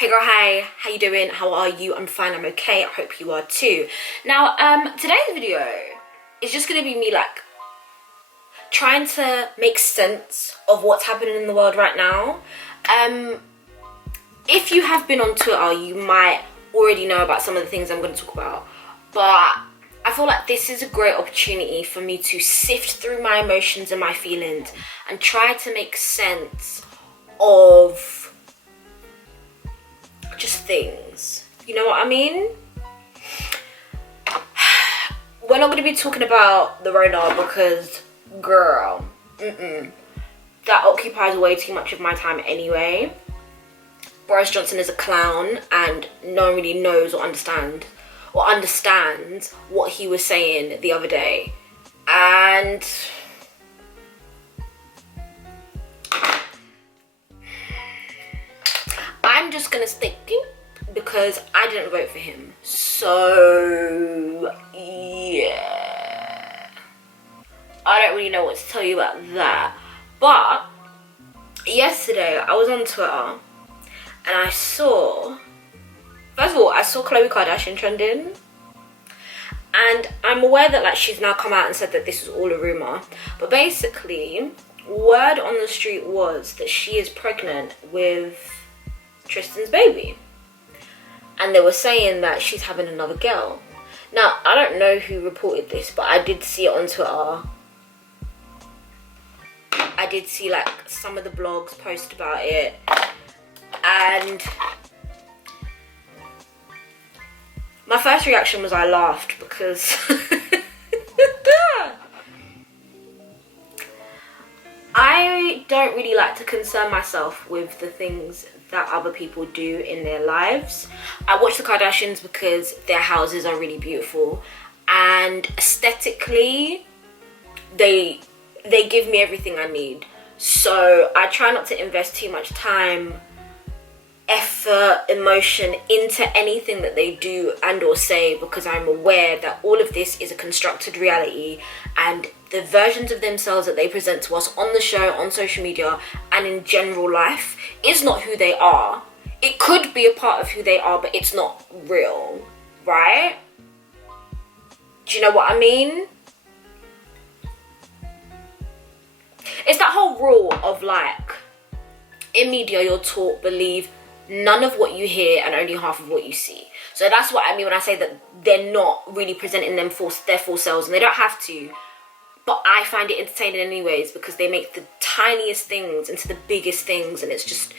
Hey girl, hi, how you doing? How are you? I'm fine, I'm okay. I hope you are too. Now, today's video is just gonna be me like trying to make sense of what's happening in the world right now. If you have been on Twitter, you might already know about some of the things I'm gonna talk about, but I feel like this is a great opportunity for me to sift through my emotions and my feelings and try to make sense of just things, you know what I mean? We're not going to be talking about the Rona because, girl, that occupies way too much of my time anyway. Boris Johnson is a clown and no one really knows or understands what he was saying the other day. And I'm just gonna stick because I didn't vote for him. So yeah, I don't really know what to tell you about that. But yesterday I was on Twitter and I saw, first of all, I saw Khloe Kardashian trending. And I'm aware that like she's now come out and said that this is all a rumor. But basically, word on the street was that she is pregnant with Tristan's baby, and they were saying that she's having another girl. Now I don't know who reported this, but I did see it on Twitter. I did see like some of the blogs post about it, and my first reaction was I laughed because I don't really like to concern myself with the things that other people do in their lives. I watch the Kardashians because their houses are really beautiful and aesthetically they give me everything I need. So I try not to invest too much time, effort, emotion into anything that they do and or say, because I'm aware that all of this is a constructed reality and the versions of themselves that they present to us on the show, on social media and in general life is not who they are. It could be a part of who they are, but it's not real, right? Do you know what I mean? It's that whole rule of like, in media you're taught believe none of what you hear and only half of what you see. So that's what I mean when I say that they're not really presenting their full selves, and they don't have to. But I find it entertaining anyways because they make the tiniest things into the biggest things, and it's just,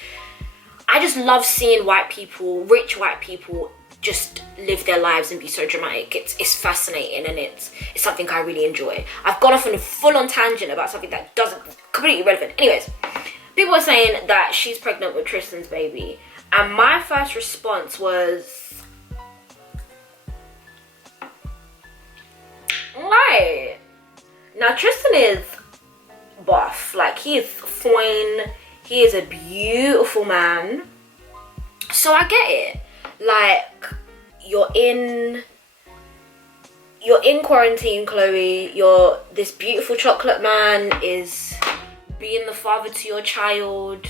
I just love seeing white people, rich white people, just live their lives and be so dramatic. It's fascinating, and it's something I really enjoy. I've gone off on a full-on tangent about something that doesn't, completely irrelevant. Anyways, people are saying that she's pregnant with Tristan's baby. And my first response was, right. Now Tristan is buff, like he is fine, he is a beautiful man. So I get it. Like, you're in quarantine, Khloe. This beautiful chocolate man is being the father to your child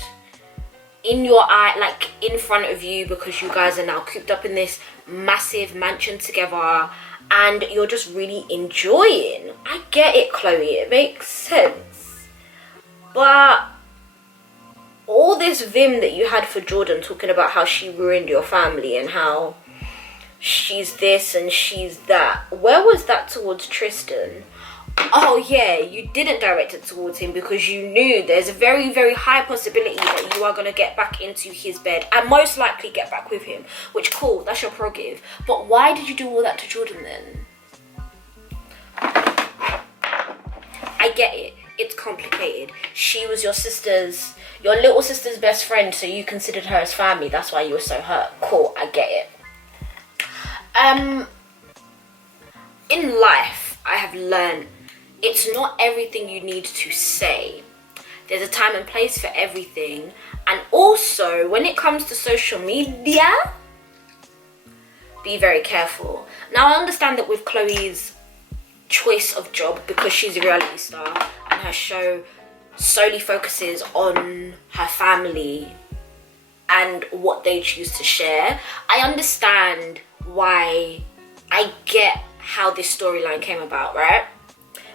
in your eye, like in front of you, because you guys are now cooped up in this massive mansion together and you're just really enjoying. I get it, Khloe, it makes sense. But all this vim that you had for Jordan, talking about how she ruined your family and how she's this and she's that, where was that towards Tristan? Oh yeah, you didn't direct it towards him because you knew there's a very, very high possibility that you are going to get back into his bed and most likely get back with him, which, cool, that's your prerogative. But why did you do all that to Jordan then? I get it, it's complicated. She was your little sister's best friend, so you considered her as family. That's why you were so hurt. Cool, I get it. In life, I have learned it's not everything you need to say. There's a time and place for everything. And also, when it comes to social media, be very careful. Now, I understand that with Khloe's choice of job, because she's a reality star and her show solely focuses on her family and what they choose to share. I understand why, I get how this storyline came about, right?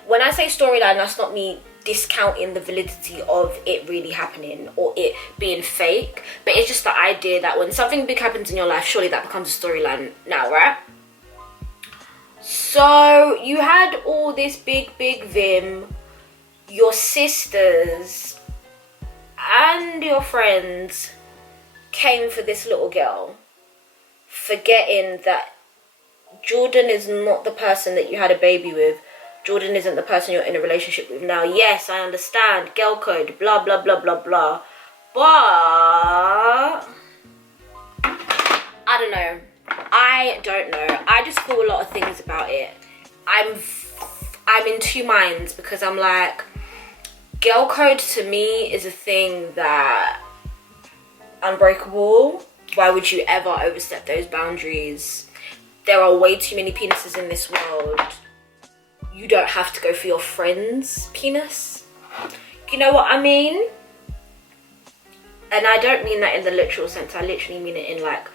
When I say storyline, that's not me discounting the validity of it really happening or it being fake, but it's just the idea that when something big happens in your life, surely that becomes a storyline now, right? So you had all this big vim, your sisters and your friends came for this little girl, forgetting that Jordan is not the person that you had a baby with. Jordan isn't the person you're in a relationship with now. Yes, I understand, girl code, blah blah blah blah blah, but I don't know. I just feel a lot of things about it. I'm in two minds, because I'm like, girl code to me is a thing that unbreakable. Why would you ever overstep those boundaries? There are way too many penises in this world. You don't have to go for your friend's penis. You know what I mean? And I don't mean that in the literal sense. I literally mean it in like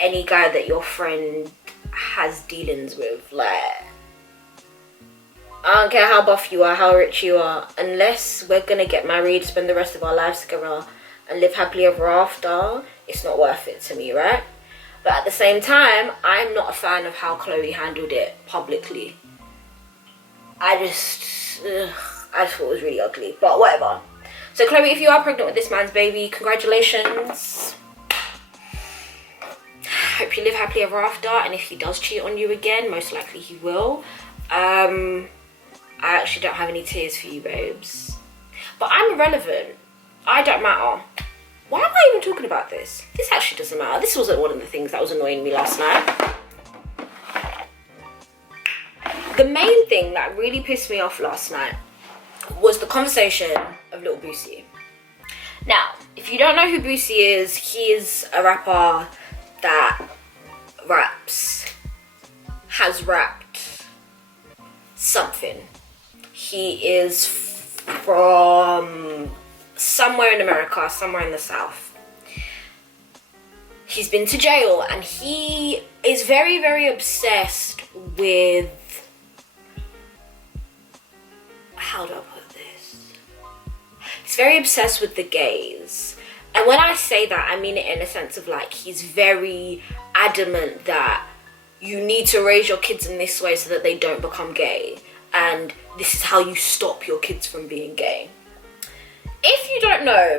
any guy that your friend has dealings with. Like, I don't care how buff you are, how rich you are, unless we're gonna get married, spend the rest of our lives together and live happily ever after, it's not worth it to me, right? But at the same time, I'm not a fan of how Chloe handled it publicly. I just thought it was really ugly, but whatever. So Chloe, if you are pregnant with this man's baby, congratulations. Hope you live happily ever after, and if he does cheat on you again, most likely he will. I actually don't have any tears for you, babes. But I'm irrelevant. I don't matter. Why am I even talking about this? This actually doesn't matter. This wasn't one of the things that was annoying me last night. The main thing that really pissed me off last night was the conversation of Lil Boosie. Now, if you don't know who Boosie is, he is a rapper that has rapped something. He is from somewhere in America, somewhere in the South. He's been to jail, and he is very, very obsessed with, how do I put this? He's very obsessed with the gays. And when I say that, I mean it in a sense of like, he's very adamant that you need to raise your kids in this way so that they don't become gay. And this is how you stop your kids from being gay. If you don't know,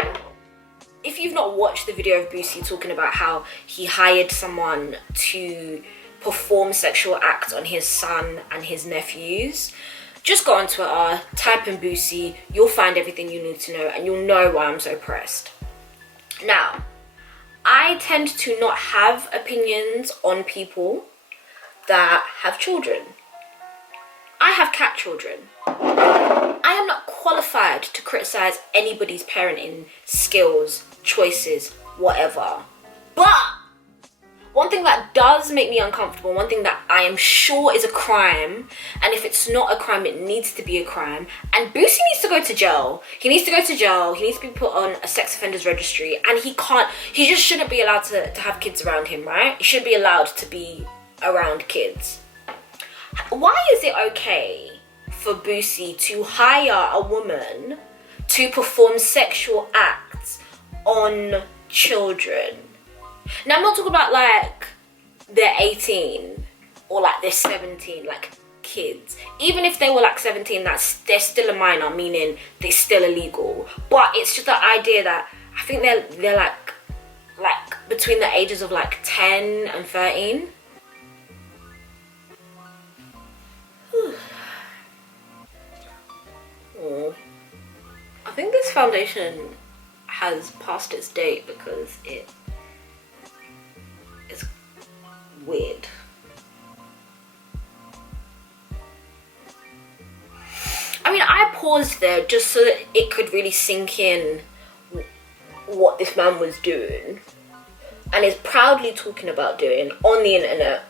if you've not watched the video of Boosie talking about how he hired someone to perform sexual acts on his son and his nephews, just go on Twitter, type in Boosie, you'll find everything you need to know, and you'll know why I'm so pressed. Now, I tend to not have opinions on people that have children. I have cat children. I am not qualified to criticize anybody's parenting skills, choices, whatever. But one thing that does make me uncomfortable, one thing that I am sure is a crime, and if it's not a crime, it needs to be a crime, and Boosie needs to go to jail. He needs to go to jail, he needs to be put on a sex offenders registry, and he just shouldn't be allowed to have kids around him, right? He shouldn't be allowed to be around kids. Why is it okay for Boosie to hire a woman to perform sexual acts on children? Now, I'm not talking about like they're 18 or like they're 17, like kids. Even if they were like 17, they're still a minor, meaning they're still illegal. But it's just the idea that I think they're like between the ages of like 10 and 13. I think this foundation has passed its date because it's weird. I mean, I paused there just so that it could really sink in what this man was doing and is proudly talking about doing on the internet.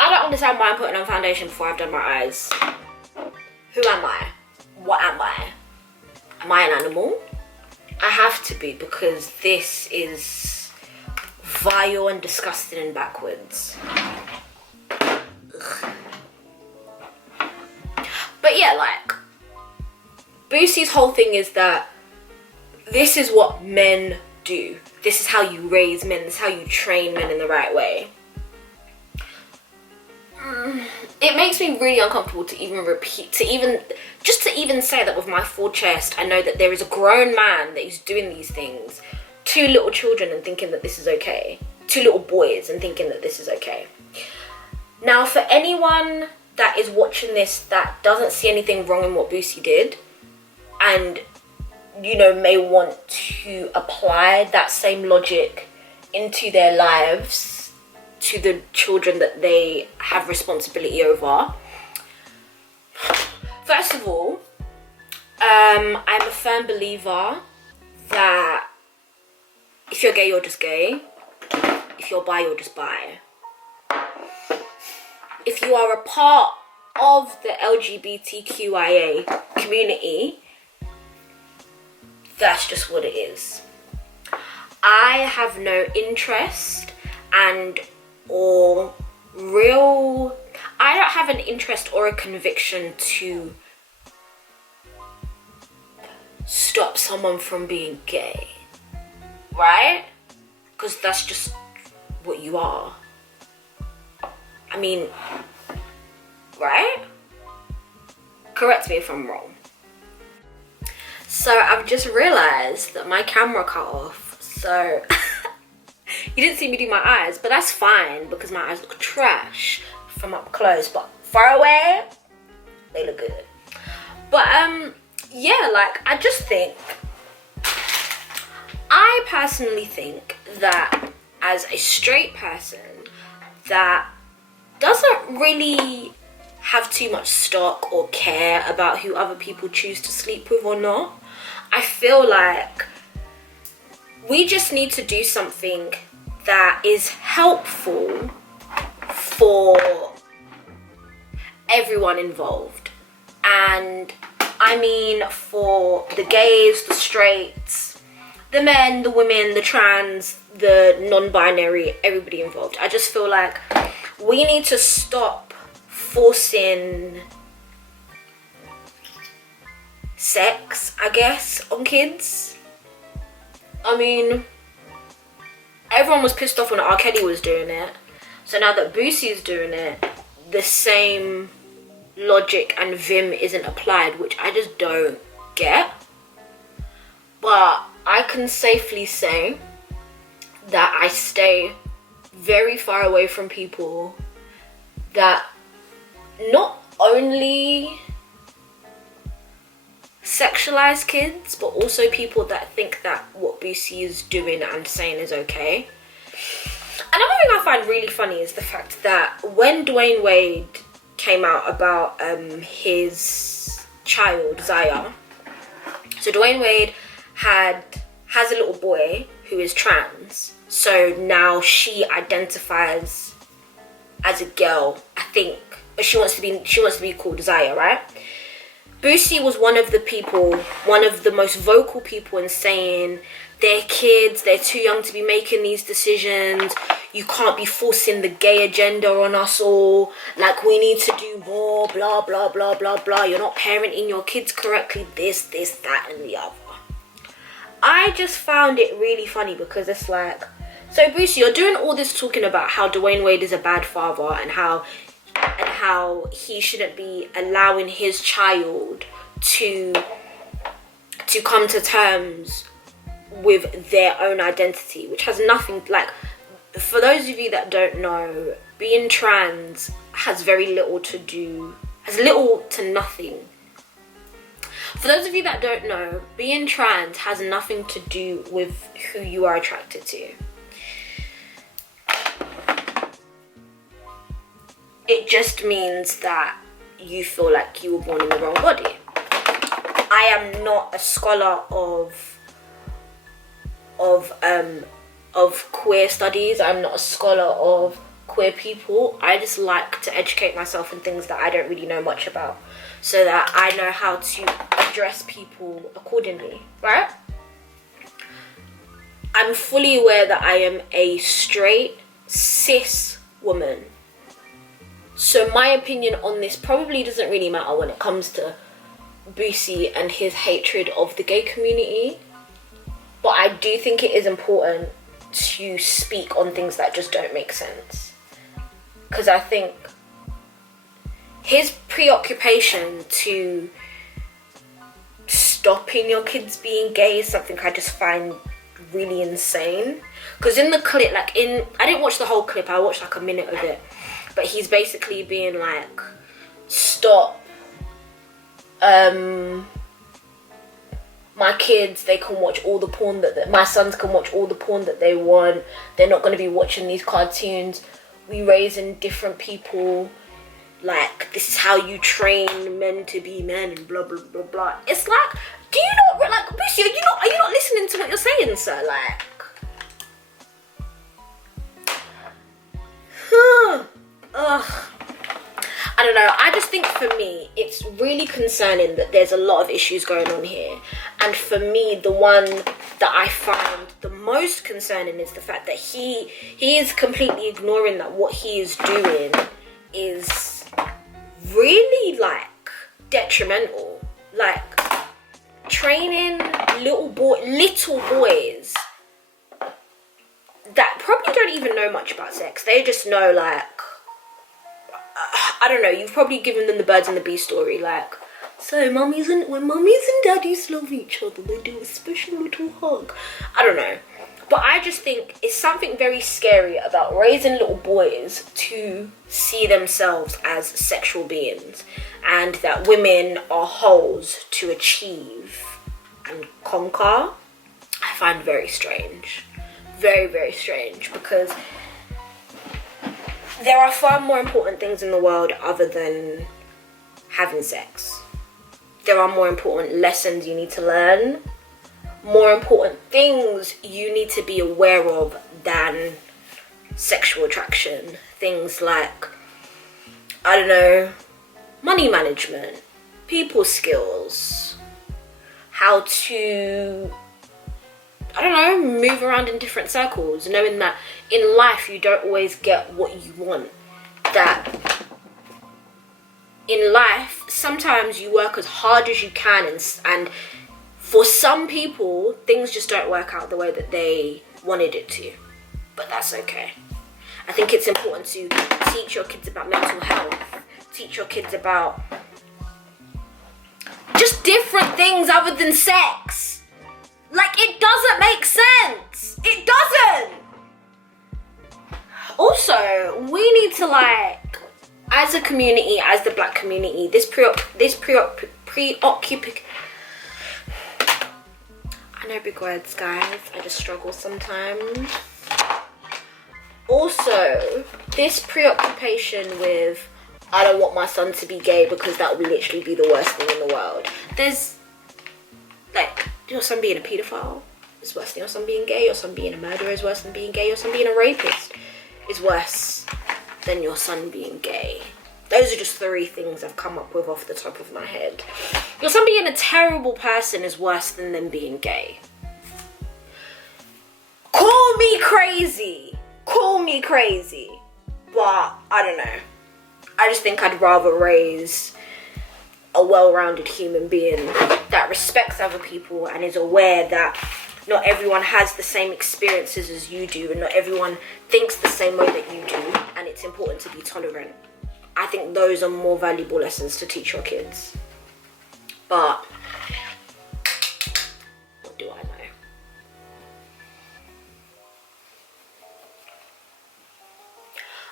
I don't understand why I'm putting on foundation before I've done my eyes. Who am I? What am I? Am I an animal? I have to be, because this is vile and disgusting and backwards. Ugh. But yeah, like, Boosie's whole thing is that this is what men do. This is how you raise men. This is how you train men in the right way. It makes me really uncomfortable to even say that with my full chest. I know that there is a grown man that is doing these things to little children and thinking that this is okay. To little boys and thinking that this is okay. Now, for anyone that is watching this that doesn't see anything wrong in what Boosie did, and you know, may want to apply that same logic into their lives, to the children that they have responsibility over. First of all, I'm a firm believer that if you're gay, you're just gay. If you're bi, you're just bi. If you are a part of the LGBTQIA community, that's just what it is. I have no interest I don't have an interest or a conviction to stop someone from being gay, right? Because that's just what you are. I mean, right? Correct me if I'm wrong. So I've just realized that my camera cut off, so you didn't see me do my eyes, but that's fine because my eyes look trash from up close, but far away, they look good. But yeah, like, I personally think that as a straight person that doesn't really have too much stock or care about who other people choose to sleep with or not, I feel like we just need to do something that is helpful for everyone involved. And I mean, for the gays, the straights, the men, the women, the trans, the non-binary, everybody involved. I just feel like we need to stop forcing sex, I guess, on kids. I mean, everyone was pissed off when R. Kelly was doing it. So now that Boosie is doing it, the same logic and vim isn't applied, which I just don't get. But I can safely say that I stay very far away from people that not only sexualize kids, but also people that think that what Boosie is doing and saying is okay. Another thing I find really funny is the fact that when Dwayne Wade came out about his child, Zaya, so Dwayne Wade has a little boy who is trans, so now she identifies as a girl, I think, but she wants to be called Zaya, right? Boosie was one of the most vocal people in saying they're kids, they're too young to be making these decisions, you can't be forcing the gay agenda on us all, like, we need to do more, blah, blah, blah, blah, blah, you're not parenting your kids correctly, this, that, and the other. I just found it really funny because it's like, so Boosie, you're doing all this talking about how Dwayne Wade is a bad father and how he shouldn't be allowing his child to come to terms with their own identity, which has nothing, like, for those of you that don't know, being trans has little to nothing. For those of you that don't know, being trans has nothing to do with who you are attracted to. It just means that you feel like you were born in the wrong body. I am not a scholar of queer studies. I'm not a scholar of queer people. I just like to educate myself in things that I don't really know much about, so that I know how to dress people accordingly, right? I'm fully aware that I am a straight, cis woman. So my opinion on this probably doesn't really matter when it comes to Boosie and his hatred of the gay community. But I do think it is important to speak on things that just don't make sense. Because I think his preoccupation to stopping your kids being gay is something I just find really insane. Because in the clip, I didn't watch the whole clip, I watched like a minute of it. But he's basically being like, stop. My kids, they can watch all the porn my sons can watch all the porn that they want. They're not going to be watching these cartoons. We raising different people. Like, this is how you train men to be men and blah, blah, blah, blah. It's like, do you not, like, Boosie, are you not listening to what you're saying, sir? Like, I don't know. I just think for me, it's really concerning that there's a lot of issues going on here. And for me, the one that I find the most concerning is the fact that he is completely ignoring that what he is doing is really, like, detrimental. Like, training little boys that probably don't even know much about sex. They just know, like, I don't know, you've probably given them the birds and the bees story, like, so when mummies and daddies love each other, they do a special little hug. I don't know. But I just think it's something very scary about raising little boys to see themselves as sexual beings, and that women are holes to achieve and conquer. I find very strange. Very, very strange, because there are far more important things in the world other than having sex. There are more important lessons you need to learn, more important things you need to be aware of than sexual attraction. Things like, I don't know, money management, people skills, how to, I don't know, move around in different circles, knowing that in life you don't always get what you want. That in life, sometimes you work as hard as you can, and for some people, things just don't work out the way that they wanted it to. But that's okay. I think it's important to teach your kids about mental health, teach your kids about just different things other than sex. Like, it doesn't make sense. It doesn't. Also, we need to, like, as a community, as the black community, this preoccupation. I know big words, guys. I just struggle sometimes. Also, this preoccupation with, I don't want my son to be gay because that would literally be the worst thing in the world. There's, like, your son being a paedophile is worse than your son being gay. Your son being a murderer is worse than being gay. Your son being a rapist is worse than your son being gay. Those are just 3 things I've come up with off the top of my head. Your son being a terrible person is worse than them being gay. Call me crazy. Call me crazy. But I don't know. I just think I'd rather raise a well-rounded human being that respects other people and is aware that not everyone has the same experiences as you do, and not everyone thinks the same way that you do, and it's important to be tolerant. I think those are more valuable lessons to teach your kids. But what do I know?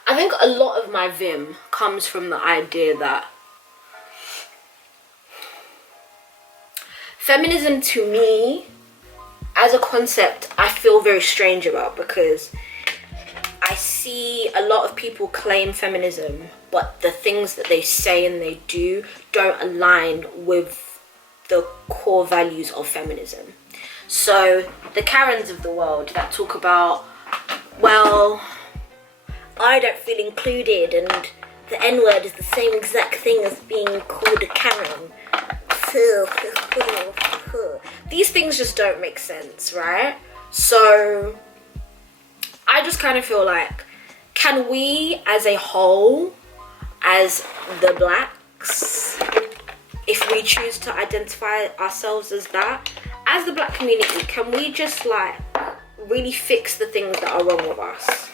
I think a lot of my vim comes from the idea that feminism, to me, as a concept, I feel very strange about, because I see a lot of people claim feminism, but the things that they say and they do don't align with the core values of feminism. So the Karens of the world that talk about, well, I don't feel included and the N-word is the same exact thing as being called a Karen. These things just don't make sense, right? So I just kind of feel like, can we as a whole, as the blacks, if we choose to identify ourselves as that, as the black community, can we just like really fix the things that are wrong with us?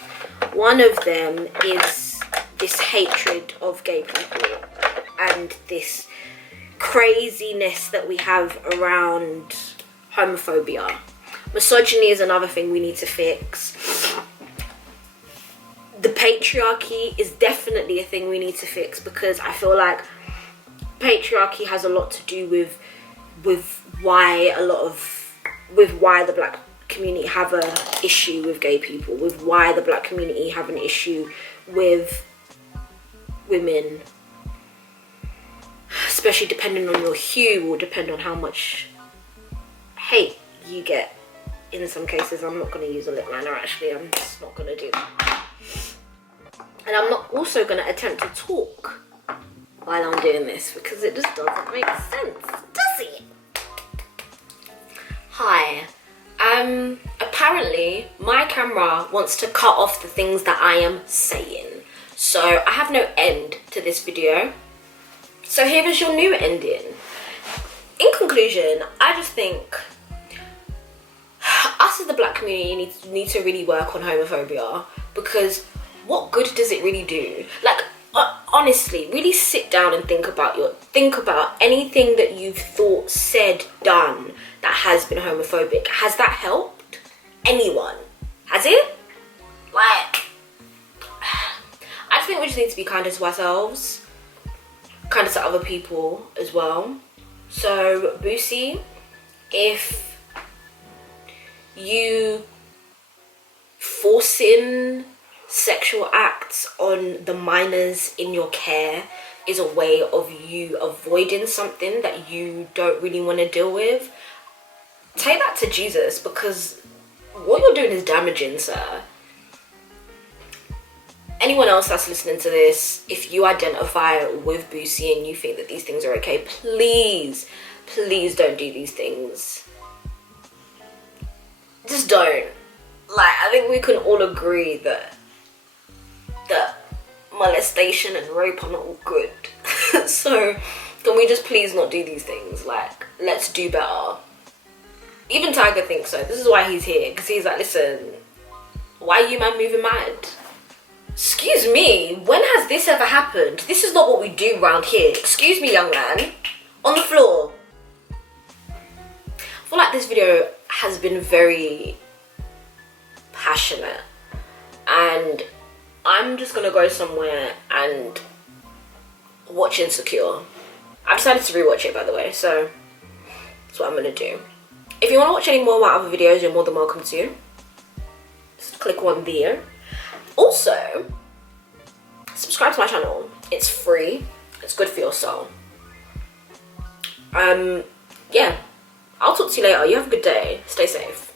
One of them is this hatred of gay people and this craziness that we have around homophobia. Misogyny is another thing we need to fix. The patriarchy is definitely a thing we need to fix, because I feel like patriarchy has a lot to do with why the black community have a issue with gay people, with why the black community have an issue with women, especially depending on your hue, or depend on how much hate you get in some cases. I'm not going to use a lip liner, actually. I'm just not going to do that. And I'm not also going to attempt to talk while I'm doing this, because it just doesn't make sense, does it? Hi. Apparently my camera wants to cut off the things that I am saying, so I have no end to this video. So here is your new ending. In conclusion, I just think us as the black community need to really work on homophobia, because what good does it really do? Like, honestly, really sit down and think about anything that you've thought, said, done that has been homophobic. Has that helped anyone? Has it? Like, I just think we just need to be kinder to ourselves, kinder to other people as well. So Boosie, if you forcing sexual acts on the minors in your care is a way of you avoiding something that you don't really want to deal with, take that to Jesus, because what you're doing is damaging, sir. Anyone else that's listening to this, if you identify with Boosie and you think that these things are okay, please don't do these things. Just don't. Like, I think we can all agree that molestation and rape are not all good. So can we just please not do these things? Like, let's do better. Even Tiger thinks so. This is why he's here, because he's like, listen, why are you man moving mad? Excuse me, when has this ever happened? This is not what we do around here. Excuse me, young man. On the floor. I feel like this video has been very passionate, and I'm just gonna go somewhere and watch Insecure. I've decided to rewatch it, by the way, so that's what I'm gonna do. If you want to watch any more of my other videos, you're more than welcome to. Just click one there. Also, subscribe to my channel. It's free. It's good for your soul. Yeah. I'll talk to you later. You have a good day. Stay safe.